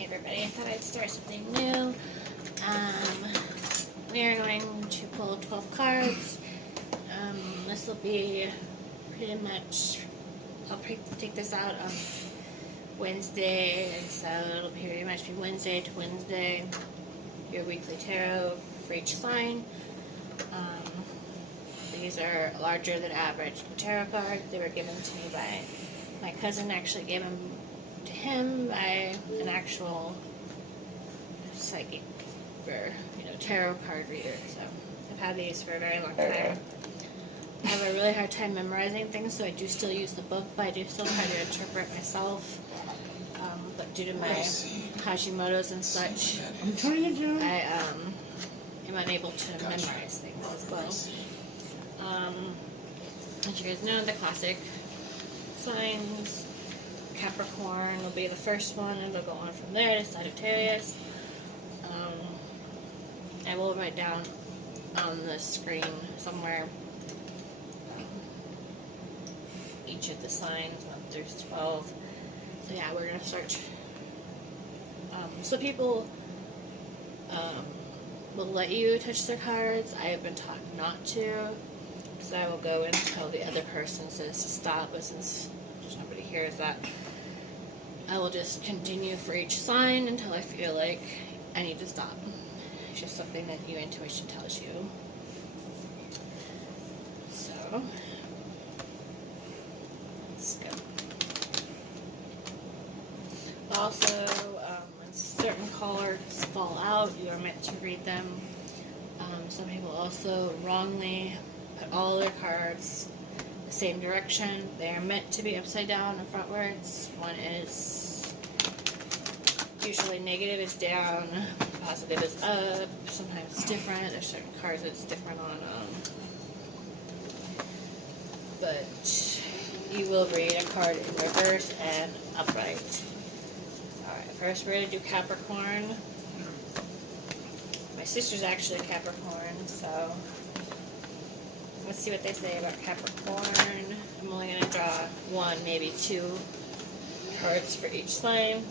Hey everybody, I thought I'd start something new. We are going to pull 12 cards. This will be pretty much, I'll take this out on Wednesday, and so it'll pretty much be Wednesday to Wednesday, your weekly tarot for each sign. These are larger than average tarot cards. They were given to me by my cousin. Actually gave them to him by an actual psychic or tarot card reader. So I've had these for a very long time. I have a really hard time memorizing things, so I do still use the book, but I do still try to interpret myself. But due to my Hashimoto's and such, I am unable to memorize things as well. As you guys know, the classic signs, Capricorn will be the first one, and they'll go on from there to Sagittarius. I will write down on the screen somewhere each of the signs, 1 through 12. So yeah, we're gonna start. So people will let you touch their cards. I have been taught not to, so I will go until the other person says to stop. But since there's nobody here, is that I will just continue for each sign until I feel like I need to stop. It's just something that your intuition tells you. So let's go. Also, when certain cards fall out, you are meant to read them. Some people also wrongly put all their cards the same direction. They are meant to be upside down and frontwards. One is usually negative is down, positive is up. Sometimes it's different. There's certain cards it's different on. But you will read a card in reverse and upright. Alright, first we're going to do Capricorn. My sister's actually a Capricorn, so let's see what they say about Capricorn. I'm only going to draw 1, maybe 2 cards for each sign.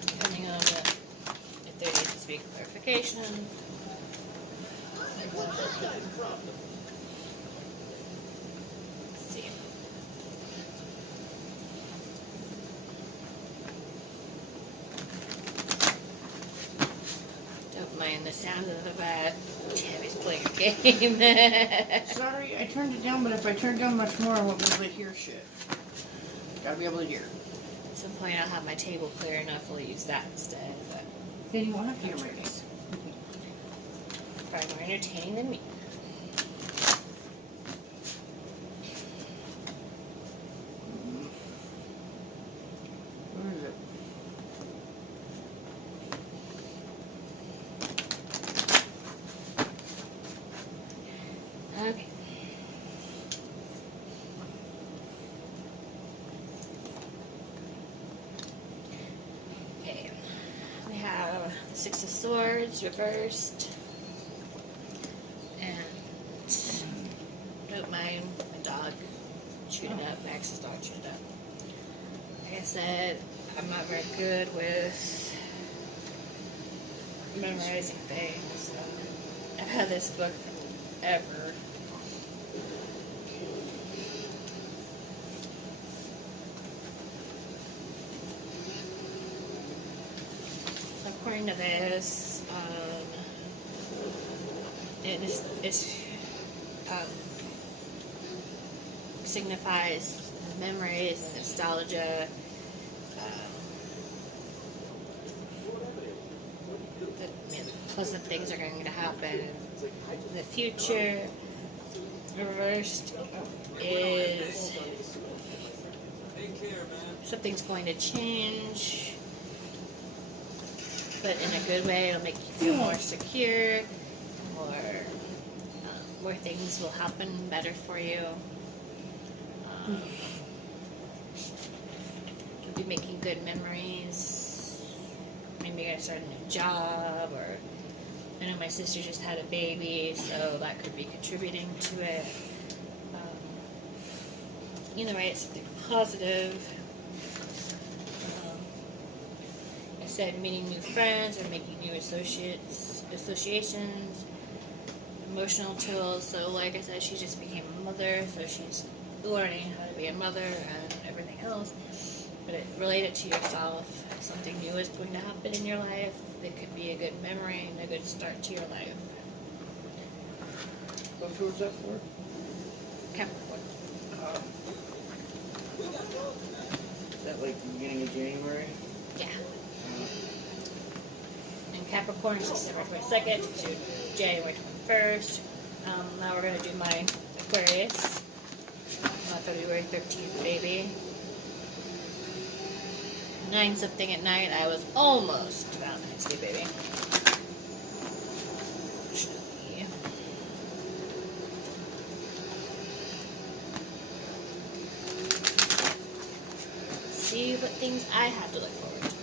Depending on if there needs to be clarification. Let's see. Don't mind the sound of the Tammy's playing a game. Sorry, I turned it down, but if I turn it down much more, I won't be able to hear shit. Gotta be able to hear. At some point I'll have my table clear enough, I'll use that instead. But Then you won't have to hear me. Probably more entertaining than me. Where is it? Okay. Okay. We have the Six of Swords reversed. And don't mind my dog shooting up, Max's dog shooting up. Like I said, I'm not very good with memorizing things. I've had this book forever. According to this, it signifies memories and nostalgia. That pleasant things are going to happen in the future. Reversed is something's going to change, but in a good way. It'll make you feel more secure, more things will happen better for you. You'll be making good memories. Maybe you're going to start a new job, or I know my sister just had a baby, so that could be contributing to it. write something positive. I said meeting new friends or making new associations, emotional tools. So like I said, she just became a mother, so she's learning how to be a mother and everything else. But it related to yourself. Something new is going to happen in your life. It could be a good memory and a good start to your life. What tour was that for? Capricorn. Is that like the beginning of January? Yeah. And Capricorn is December 22nd to January 21st. Now we're going to do my Aquarius. February 13th, baby. 9 something at night. I was almost Valentine's Day, baby. Let's see what things I have to look forward to.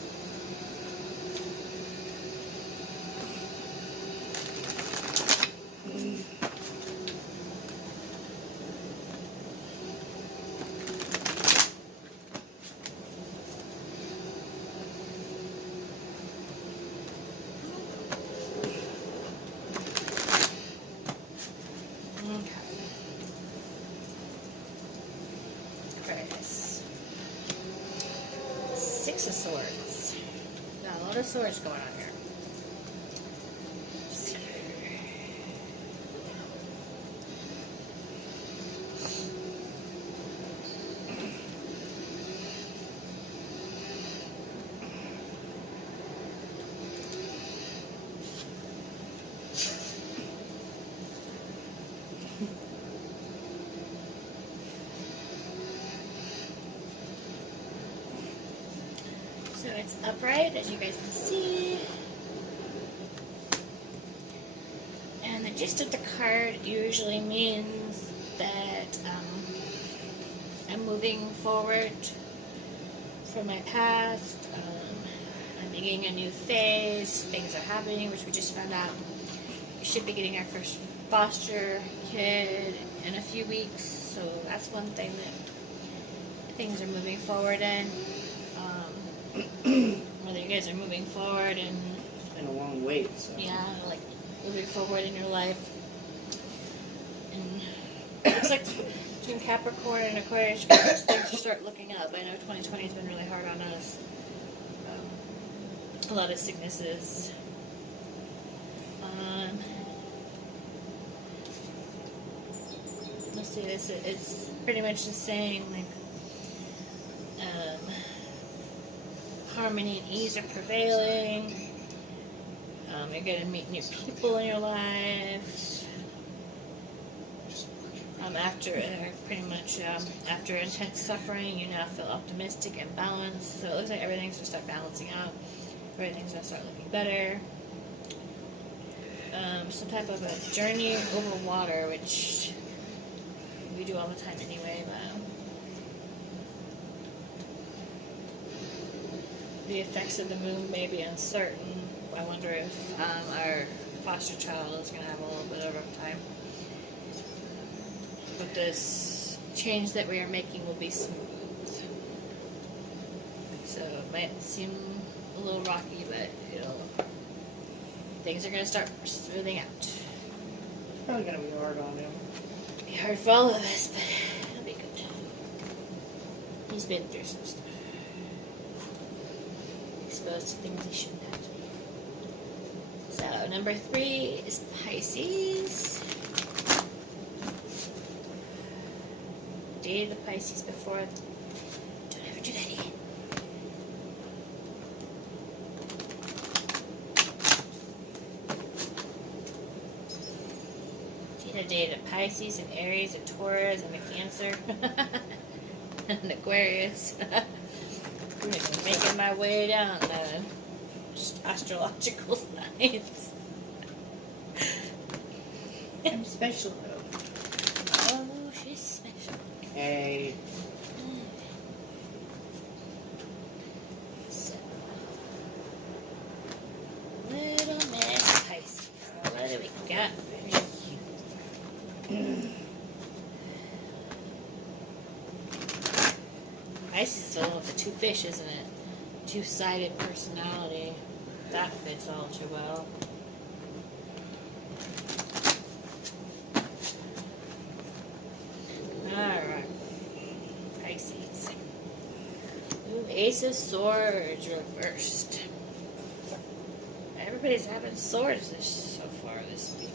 Six of Swords. Got a lot of swords going on here. So it's upright, as you guys can see. And the gist of the card usually means that I'm moving forward from my past. I'm beginning a new phase. Things are happening, which we just found out. We should be getting our first foster kid in a few weeks. So that's one thing that things are moving forward in. Whether you guys are moving forward and It's been a long wait, so. yeah, like moving forward in your life. And it's like between Capricorn and Aquarius, things to start looking up. I know 2020 has been really hard on us. A lot of sicknesses. Let's see this. It's pretty much just saying like harmony and ease are prevailing. You're going to meet new people in your life. After intense suffering, you now feel optimistic and balanced. So it looks like everything's going to start balancing out. Everything's going to start looking better. Some type of a journey over water, which we do all the time anyway, but the effects of the moon may be uncertain. I wonder if our foster child is going to have a little bit of a time. But this change that we are making will be smooth. So it might seem a little rocky, but things are going to start smoothing out. It's probably going to be hard on him. It'll be hard for all of us, but it'll be good. He's been through some stuff. Exposed to things he shouldn't have to be. So number 3 is Pisces. Dated the Pisces before. Don't ever do that again. Gina dated a Pisces, an Aries, a Taurus, and a Cancer, and an Aquarius. I'm just making my way down the astrological signs. I'm special though. Oh, she's special. Hey. So, little Miss Pisces. What do we got? Pisces is the one with the two fish, isn't it? Two-sided personality. That fits all too well. Alright. Pisces. Ooh, Ace of Swords reversed. Everybody's having swords so far this week.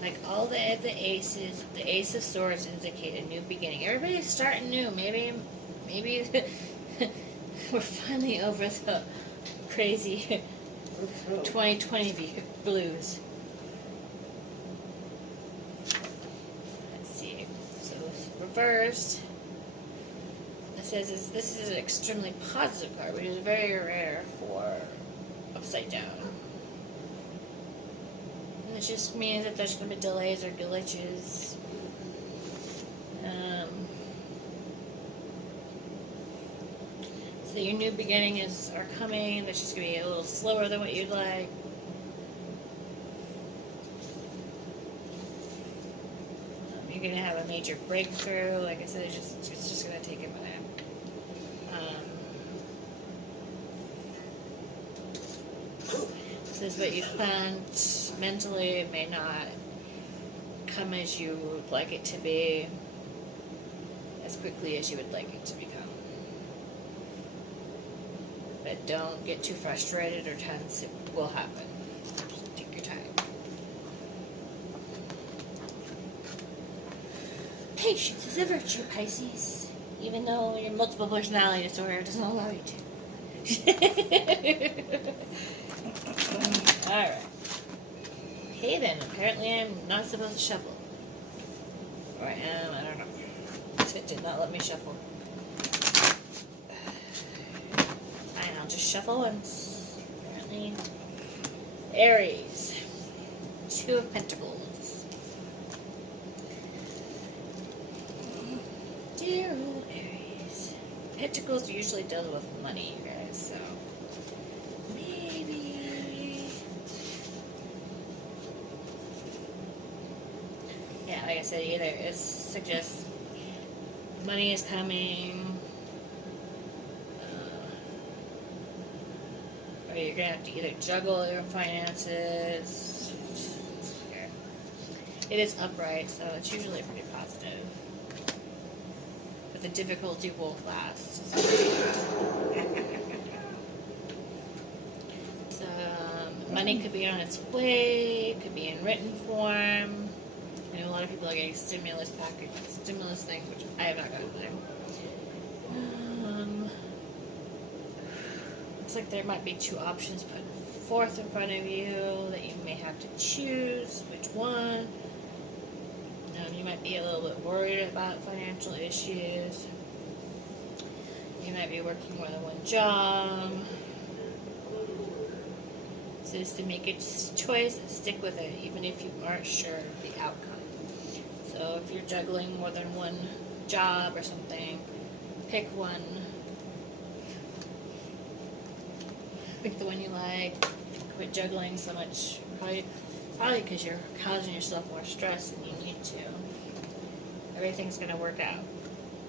Like all the aces, the Ace of Swords indicate a new beginning. Everybody's starting new. Maybe we're finally over the crazy 2020 blues. Let's see. So reversed. It says this is an extremely positive card, which is very rare for upside down. And it just means that there's going to be delays or glitches. So your new beginnings are coming. They're just going to be a little slower than what you'd like. You're going to have a major breakthrough. Like I said, it's just going to take a minute. This is what you've planned mentally. It may not come as you would like it to be, as quickly as you would like it to become. But don't get too frustrated or tense. It will happen. Just take your time. Patience is a virtue, Pisces. Even though your multiple personality disorder doesn't allow you to. Alright. Okay then, apparently I'm not supposed to shuffle. Or I am, I don't know. It did not let me shuffle. Fine, I'll just shuffle once. Apparently. Aries. Two of Pentacles. Dear old Aries. Pentacles usually deal with money, you guys, so maybe. Yeah, like I said, either it suggests money is coming, or you're gonna have to either juggle your finances. It is upright, so it's usually pretty positive. But the difficulty won't last. So, money could be on its way, it could be in written form. I know a lot of people are getting stimulus package, stimulus things, which I have not gotten them. Looks like there might be two options put forth in front of you that you may have to choose which one. You might be a little bit worried about financial issues. You might be working more than one job. So just to make a choice and stick with it, even if you aren't sure of the outcome. So if you're juggling more than one job or something, pick one. Pick the one you like. Quit juggling so much. Probably because you're causing yourself more stress than you need to. Everything's going to work out.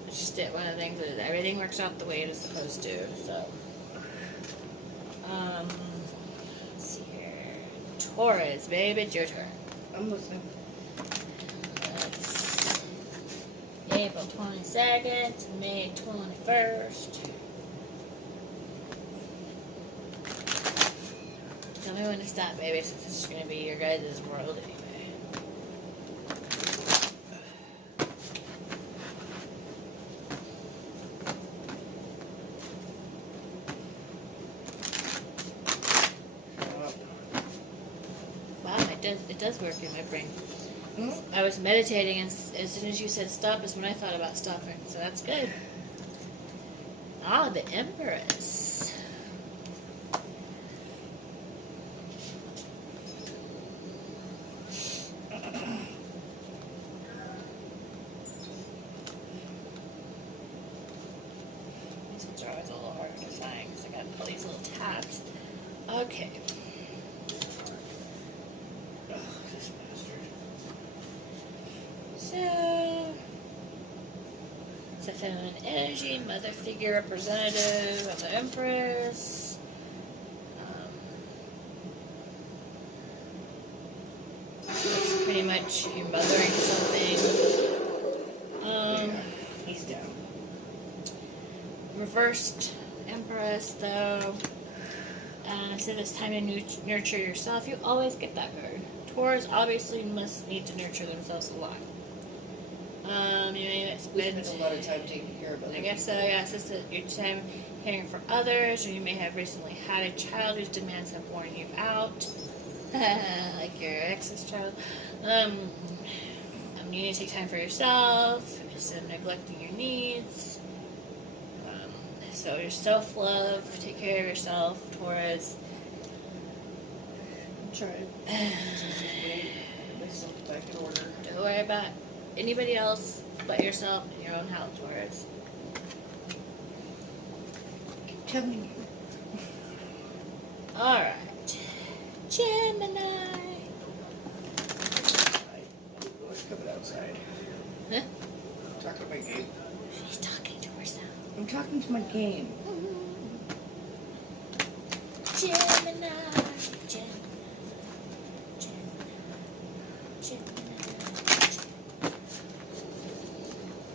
It's just one of the things is everything works out the way it is supposed to. So, let's see here. Taurus, babe, it's your turn. I'm listening. That's April 22nd to May 21st. Tell me when to stop, baby, since this is going to be your guys' world anyway. Wow, it does work in my brain. Hmm? I was meditating, and as soon as you said stop is when I thought about stopping, so that's good. Ah, the Empress. These ones are always a little hard to find because I got all these little tabs. Okay. feminine energy, mother figure representative of the Empress. That's pretty much you mothering something. He's down. Reversed Empress, though. So this time to nurture yourself. You always get that card. Taurus obviously must need to nurture themselves a lot. You may spend a lot of time taking care of others. I guess so, yes. It's your time caring for others, or you may have recently had a child whose demands have worn you out. Like your ex's child. You need to take time for yourself instead of neglecting your needs. So your self-love, take care of yourself, Taurus. I'm trying. Just wait. Get myself back in order. Don't worry about anybody else but yourself and your own health, Taurus. Keep telling you. Alright. Gemini. What's coming outside? Huh? I'm talking to my game. She's talking to herself. I'm talking to my game. Gemini.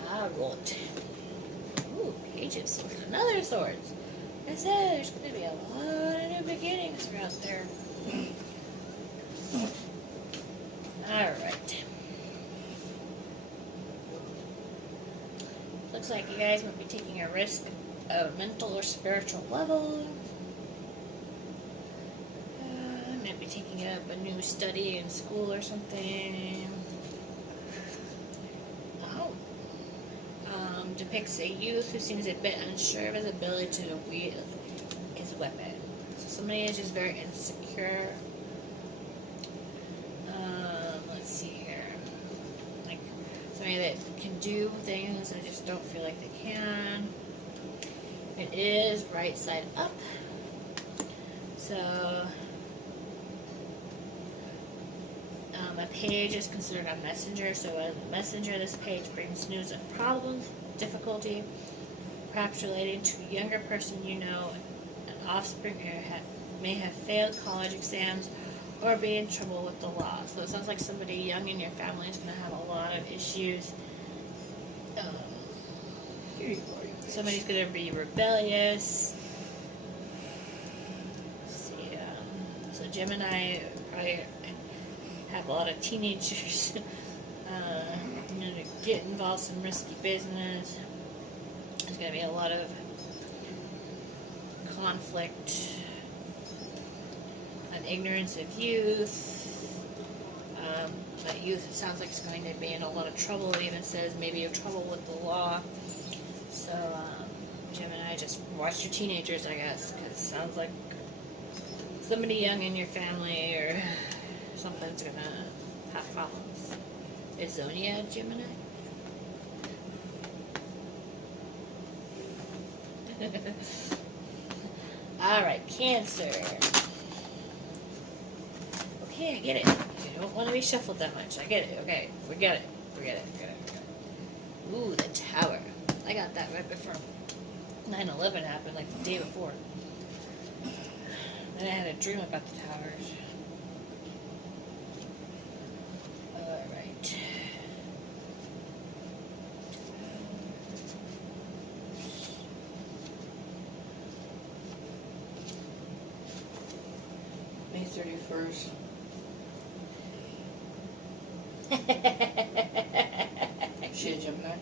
Alright. Ooh, Page of Swords. Another Swords. I said there's going to be a lot of new beginnings out there. Alright. Looks like you guys might be taking a risk of a mental or spiritual level. Might be taking up a new study in school or something. Oh. Depicts a youth who seems a bit unsure of his ability to wield his weapon. So somebody is just very insecure. Let's see here. Like somebody that can do things and just don't feel like they can. It is right side up. So a page is considered a messenger. So a messenger, this page brings news of problems, difficulty, perhaps relating to a younger person you know, an offspring who may have failed college exams or be in trouble with the law. So it sounds like somebody young in your family is going to have a lot of issues. Somebody's going to be rebellious. Let's see, so Gemini probably have a lot of teenagers to get involved in risky business. There's going to be a lot of conflict and ignorance of youth. But youth, it sounds like it's going to be in a lot of trouble. It even says maybe of trouble with the law. So Gemini, just watch your teenagers, I guess, because it sounds like somebody young in your family or something's going to have problems. Is Zonia Gemini? Alright, Cancer. Okay, I get it. You don't want to be shuffled that much. I get it. Okay, we get it. We get it. Ooh, the Tower. I got that right before 9/11 happened, like the day before. Then I had a dream about the towers. Alright. May 31st. She a Gemini? Are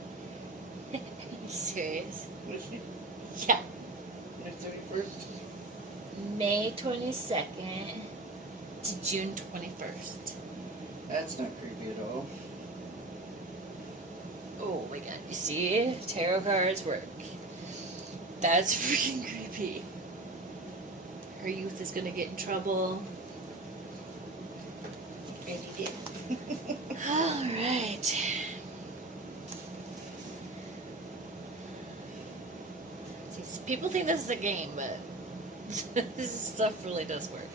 you serious? Is she? Yeah. May 31st? May 22nd to June 21st. That's not creepy at all. Oh my god, you see? Tarot cards work. That's freaking creepy. Her youth is gonna get in trouble. And he did. Alright. People think this is a game, but this stuff really does work.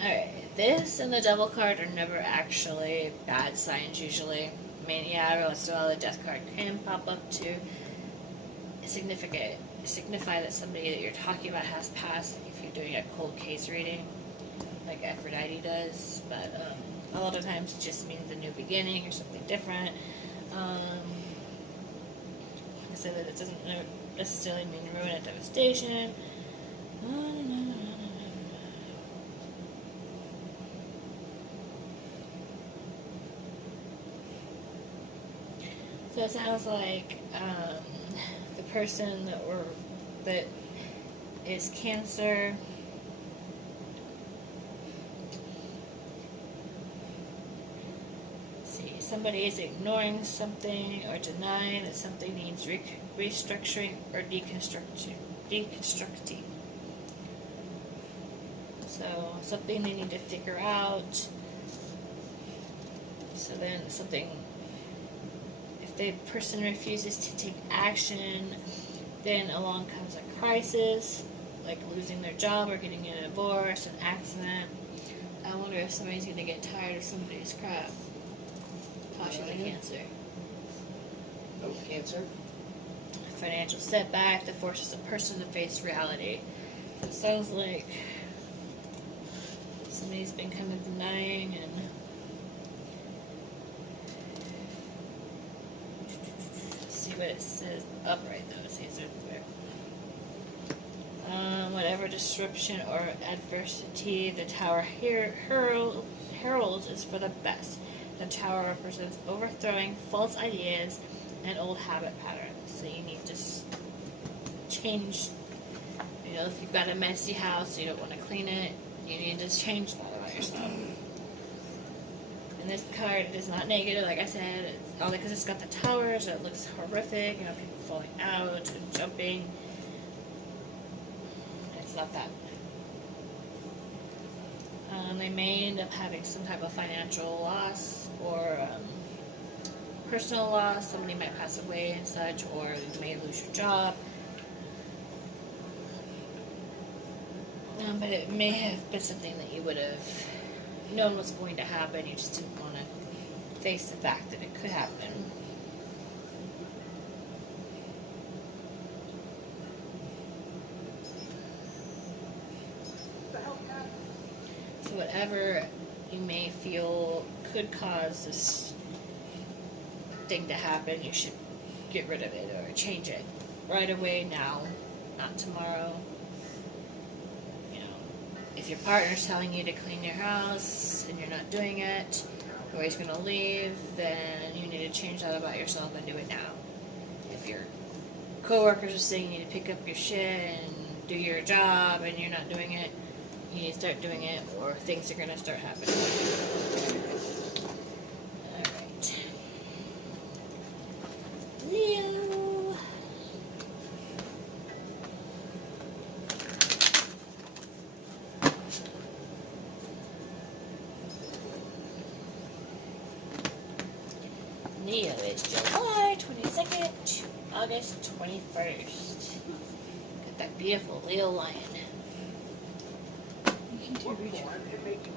Alright, this and the Devil card are never actually bad signs usually. mean, yeah, every once in a while the death card can pop up to signify that somebody that you're talking about has passed, like if you're doing a cold case reading, like Aphrodite does, but a lot of times it just means a new beginning or something different. Like I said, that it doesn't necessarily mean ruin and devastation. So it sounds like the person that is Cancer. Somebody is ignoring something or denying that something needs restructuring or deconstructing. So something they need to figure out. So then something, if the person refuses to take action, then along comes a crisis, like losing their job or getting a divorce, an accident. I wonder if somebody's going to get tired of somebody's crap. Possibly Cancer. Oh, Cancer? A financial setback that forces a person to face reality. So it sounds like somebody's been kind of denying and let's see what it says upright though. It says whatever disruption or adversity the Tower heralds is for the best. The Tower represents overthrowing false ideas and old habit patterns. So you need to change, if you've got a messy house, you don't want to clean it, you need to change that about yourself. And this card is not negative, like I said, it's all because it's got the towers, it looks horrific, people falling out and jumping. It's not that. They may end up having some type of financial loss or personal loss. Somebody might pass away and such, or you may lose your job. But it may have been something that you would have known was going to happen. You just didn't want to face the fact that it could happen. So whatever you may feel could cause this thing to happen, you should get rid of it or change it right away now, not tomorrow. If your partner's telling you to clean your house and you're not doing it, or he's going to leave, then you need to change that about yourself and do it now. If your coworkers are saying you need to pick up your shit and do your job and you're not doing it, you need to start doing it, or things are going to start happening. Alright. Leo. Leo is July 22nd to August 21st. Got that beautiful Leo lion.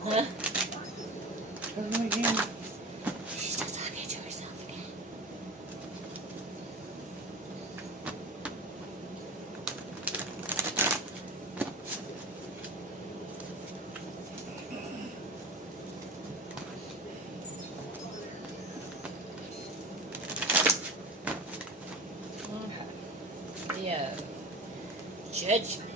Huh? She's still talking to herself again. Okay. Yeah. Judgment.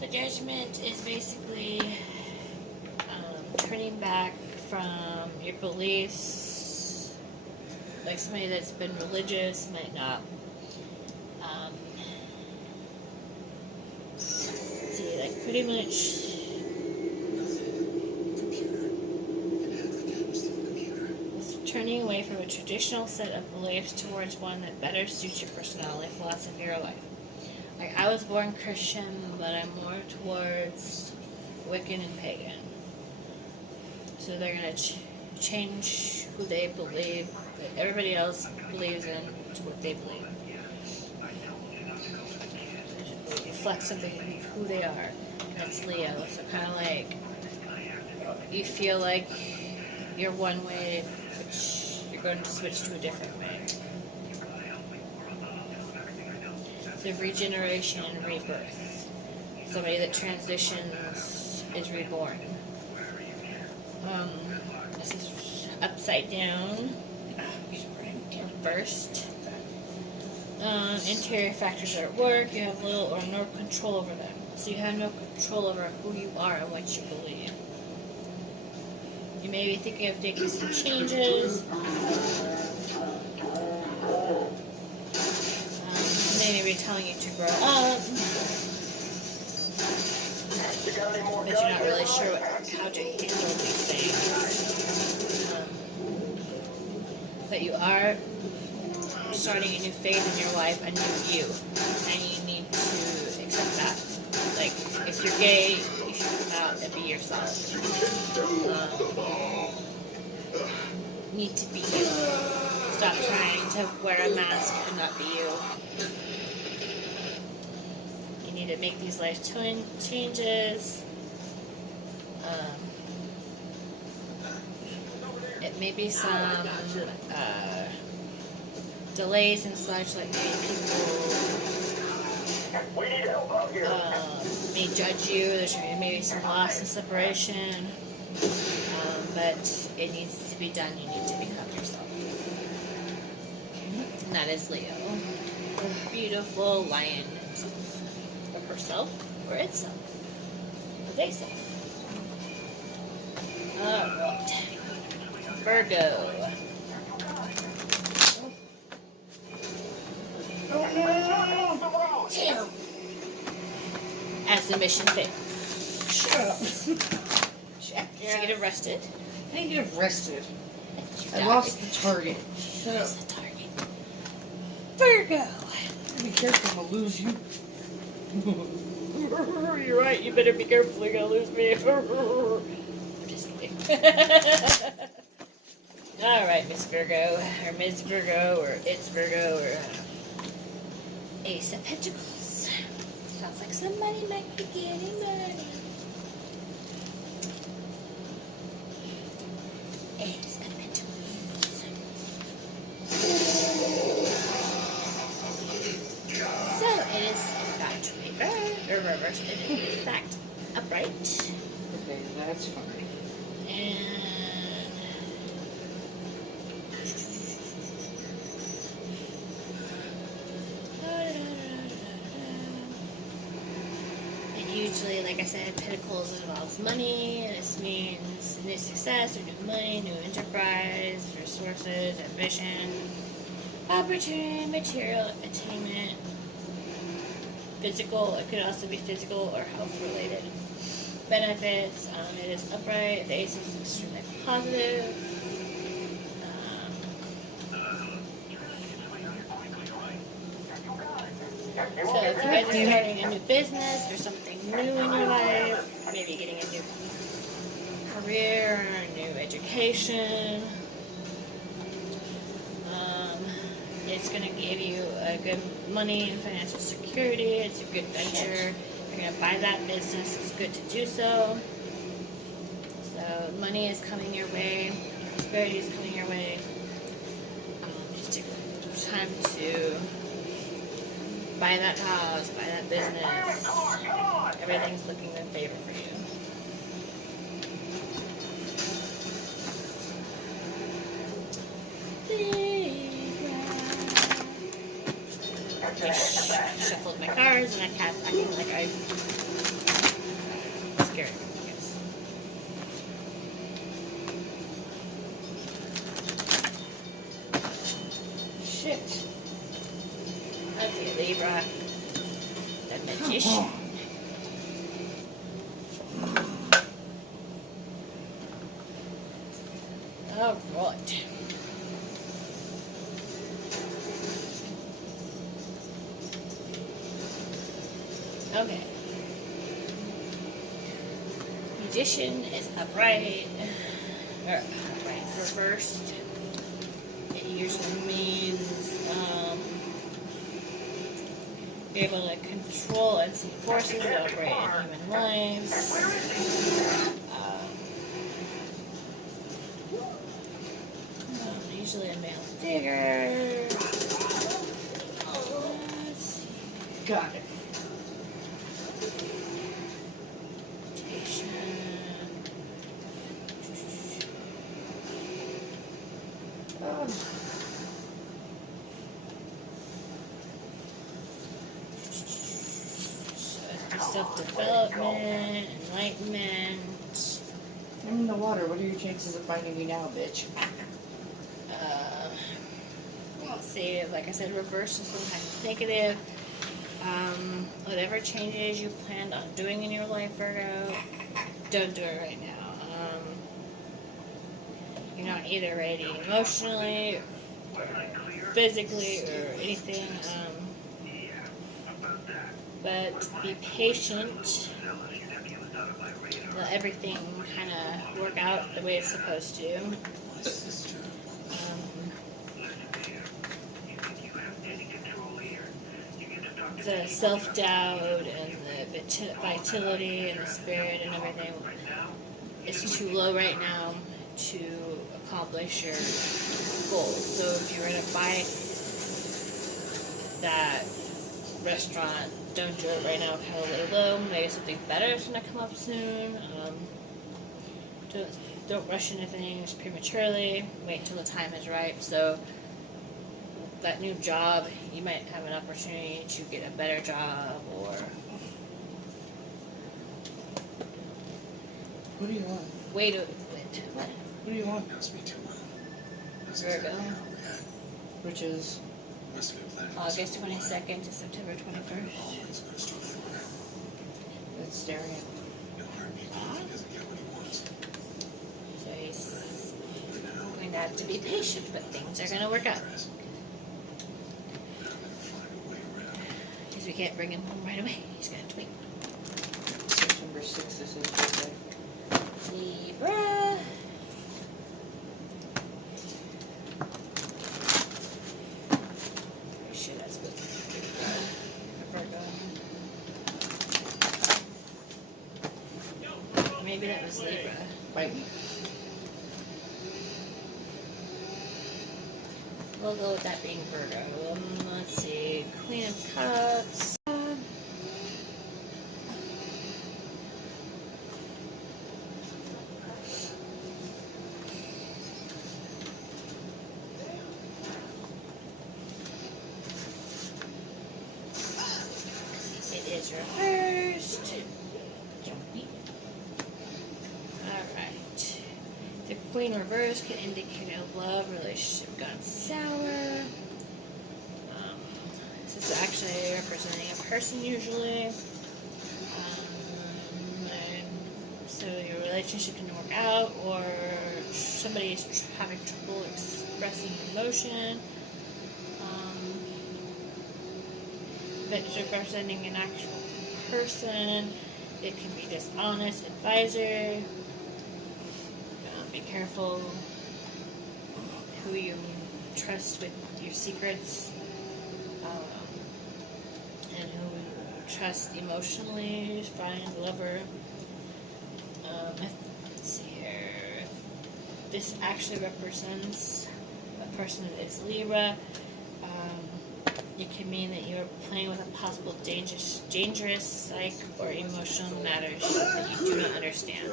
The judgment is basically turning back from your beliefs. Like somebody that's been religious might not. Let's see, like pretty much. traditional set of beliefs towards one that better suits your personality, philosophy, or life. Like, I was born Christian, but I'm more towards Wiccan and pagan. So they're going to change who they believe, that everybody else believes in, to what they believe. Reflect something of who they are. That's Leo. So kind of like, you feel like you're one way, which you're going to switch to a different way. So regeneration and rebirth. Somebody that transitions is reborn. This is upside down. First. Interior factors are at work. You have little or no control over them. So you have no control over who you are and what you believe. You may be thinking of making some changes. Maybe be telling you to grow up. But you're not really sure how to handle these things. But you are starting a new phase in your life, a new you. And you need to accept that. Like, if you're gay, you should come out and be yourself. Need to be you. Stop trying to wear a mask and not be you. You need to make these life changes. It may be some delays and such, like maybe people may judge you. There's maybe some loss and separation, but it needs to be done. You need to become yourself. And that is Leo, the beautiful lion of herself or itself, or they self. Alright, Virgo. As the mission fails. Shut up. Check. Did you get arrested? I didn't get arrested. I died. lost the target. Shut up. Lost the target. Virgo. Be careful, I'll lose you. You're right. You better be careful. You're gonna lose me. I'm just kidding. All right, Miss Virgo, or Ms. Virgo, or it's Virgo, or Ace of Pentacles. Sounds like somebody might be getting money. Ace of Pentacles. So it is in fact reversed. It is in fact upright. Okay, that's fine. And usually, like I said, Pentacles involves money, and this means new success or new money, new enterprise, resources, ambition, opportunity, material attainment, physical. It could also be physical or health related. Benefits. It is upright. The ace is extremely positive. So if you guys are starting a new business or something new in your life, maybe getting a new career, a new education, it's going to give you a good money and financial security. It's a good venture. You're going to buy that business. It's good to do so. So money is coming your way. Prosperity is coming your way. Just take time to buy that house, buy that business. Everything's looking in favor for you. I shuffled my cards and I cast acting like I'm scared, I guess. Shit. Okay, Libra. The Magician. Alright. Okay. Magician is upright. Or upright, reversed. It usually means be able to control and see forces that operate in human lives. Usually a male figure. Let's see. Got it. Self-development, enlightenment. I'm in the water. What are your chances of finding me now, bitch? Let's see. Like I said, reverse is sometimes negative. Whatever changes you planned on doing in your life, Virgo, don't do it right now. You're not either ready emotionally, or physically, or anything. But be patient. Let everything kind of work out the way it's supposed to. The self-doubt and the vitality and the spirit and everything is too low right now to accomplish your goals. So if you were to buy that restaurant, don't do it right now, kind of lay low. Maybe something better is going to come up soon. Don't rush into things prematurely. Wait till the time is right. So that new job, you might have an opportunity to get a better job, or What do you want? wait. What? What do you want? Virgo. Which is August 22nd to September 21st. it's staring at me. So he's going to have to be patient, but things are going to work out. Because we can't bring him home right away. He's going to have to wait. September 6th is his birthday. Libra. Pretty sure that's good. Virgo. Maybe that was Libra. Bite me. We'll go with that being Virgo. Let's see. Queen of Cups. It is reversed. Alright. The Queen reverse can indicate a love relationship gone sour. This is actually representing a person usually. And so your relationship didn't work out, or somebody's having trouble expressing emotion. But it's representing an actual person. It can be dishonest advisor. Be careful who you trust with your secrets, and who you trust emotionally. Find a lover. Let's see here. This actually represents a person that is Libra. It can mean that you're playing with a possible dangerous psych or emotional matters that you do not understand.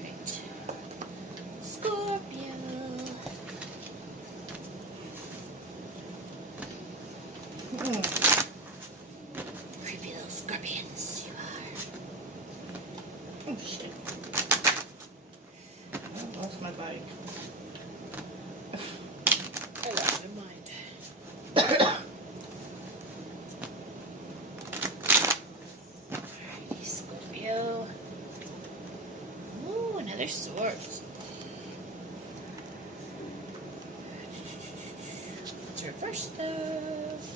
Right. Scorpio. Creepy little scorpions you are. Oh shit. I lost my bike. I lost my mind. Alrighty, Scorpio. Ooh, another swords. Let's reverse those.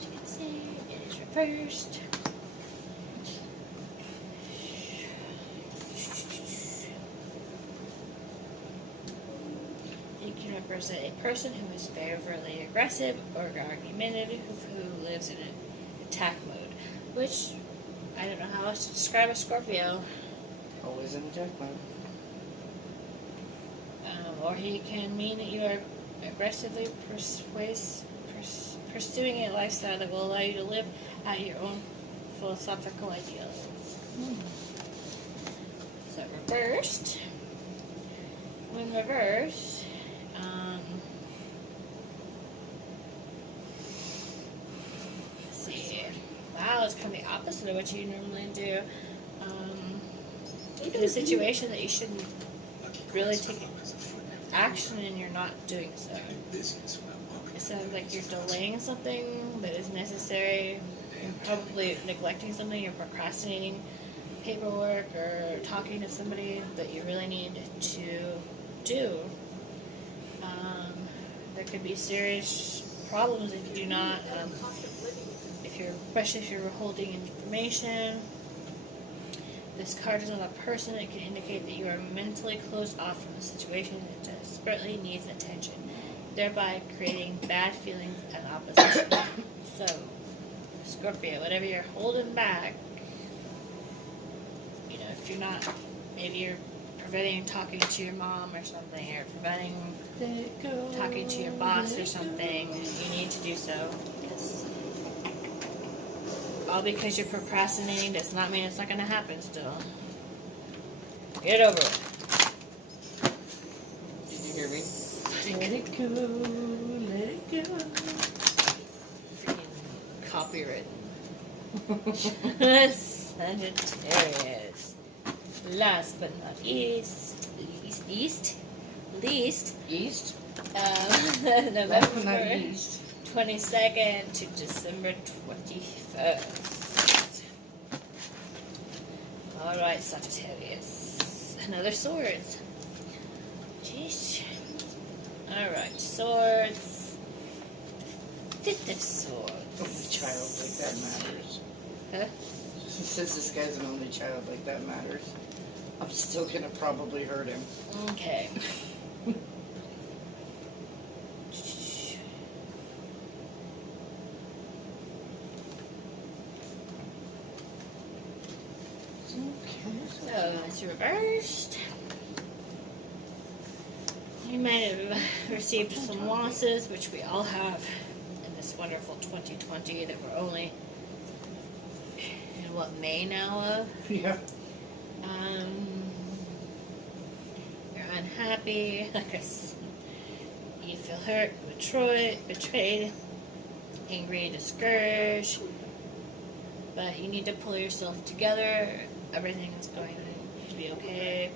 You can see. first. You can represent a person who is very overly aggressive or argumentative who lives in an attack mode, which I don't know how else to describe a Scorpio. Always in attack mode. Or he can mean that you are aggressively pursuing a lifestyle that will allow you to live out your own philosophical ideals. So reversed. When reversed, let's see. Wow, it's kind of the opposite of what you normally do. In a situation that you shouldn't really take action and you're not doing so. It sounds like you're delaying something that is necessary. You're probably neglecting something. You're procrastinating paperwork or talking to somebody that you really need to do. There could be serious problems if you do not. Especially if you're holding information. This card is not a person. It can indicate that you are mentally closed off from a situation that desperately needs attention, thereby creating bad feelings and opposition. So, Scorpio, whatever you're holding back, if you're not, maybe you're preventing talking to your mom or something, or preventing talking to your boss or something, you need to do so. All because you're procrastinating does not mean it's not going to happen still. Get over it. Did you hear me? Let it go, let it go. Freaking copywritten. Sagittarius. Last but not least, November Last but not least. 22nd to December 21st. Alright, Sagittarius. Another swords. Jeez. Alright, swords. Fifth of swords. Only child like that matters. Huh? Since this guy's an only child like that matters, I'm still gonna probably hurt him. Okay. So it's reversed. You might have received some losses, which we all have in this wonderful 2020 that we're only in May now of. Yeah. You're unhappy, like I said. You feel hurt, betrayed, angry, discouraged. But you need to pull yourself together. Everything is going to be okay.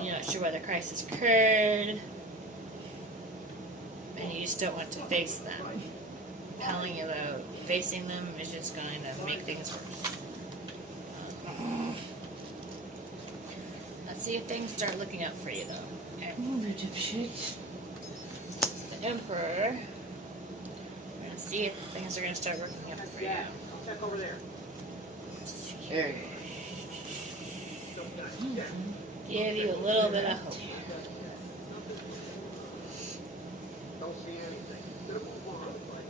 You're not sure why the crisis occurred. And you just don't want to face them. Telling you about facing them is just going to make things worse. Let's see if things start looking up for you, though. Okay. Oh, the dipshit. The Emperor. We're going to see if things are going to start working up for you. Yeah, I'll check over there. There you Give you a little bit of hope. Don't see anything. Minimal one, like a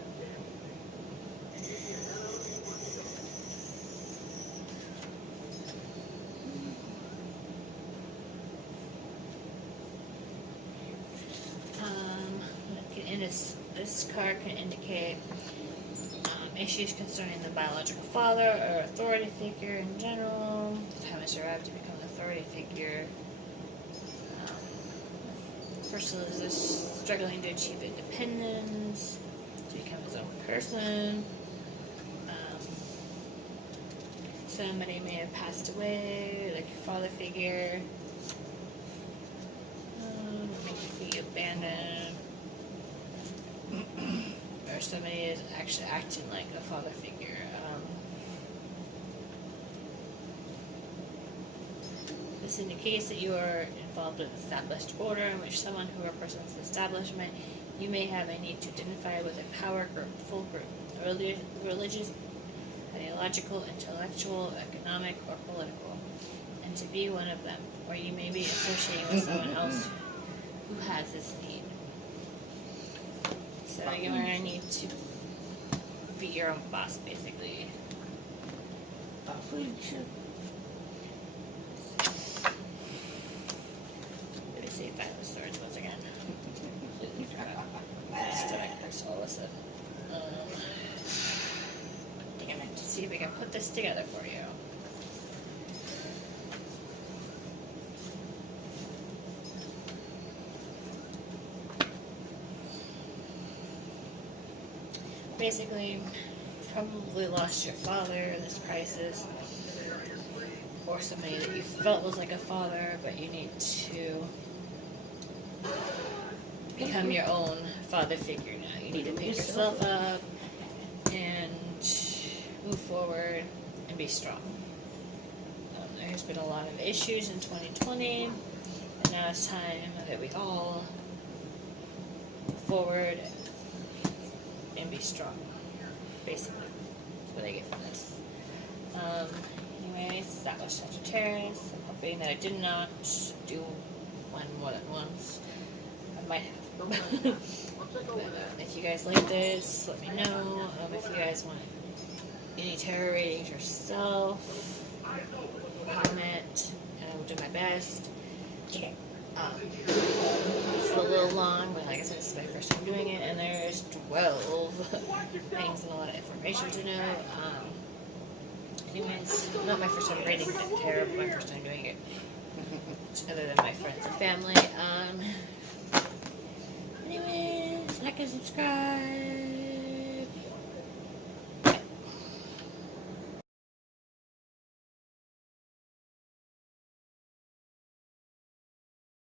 damn. And this card can indicate issues concerning the biological father or authority figure in general. Time has arrived to become an authority figure. Person is just struggling to achieve independence, to become his own person. Somebody may have passed away, like your father figure. Make you feel abandoned. Or somebody is actually acting like a father figure. This indicates that you are involved with established order in which someone who represents the establishment You may have a need to identify with a power group, full group, religious, ideological, intellectual, economic, or political, and to be one of them, or you may be associating with someone else who has this need. So you're going to need to be your own boss, basically. Hopefully you should. Let me see if I have the swords once again. My stomach hurts all of a sudden. Damn it. See if we can put this together for you. Basically, probably lost your father in this crisis, or somebody that you felt was like a father, but you need to become your own father figure now. You need to pick yourself up and move forward and be strong. There's been a lot of issues in 2020, and now it's time that we all move forward and be strong. Basically, that's what I get from this. Anyways, that was Sagittarius. I'm hoping that I did not do one more than once. I might have. But, if you guys like this, let me know. If you guys want any tarot readings yourself, comment, and I will do my best. It's a little long, but like I said, this is my first time doing it, and there's 12 things and a lot of information to know. Anyways, not my first time reading tarot, but my first time doing it, other than my friends and family. Anyways, like and subscribe.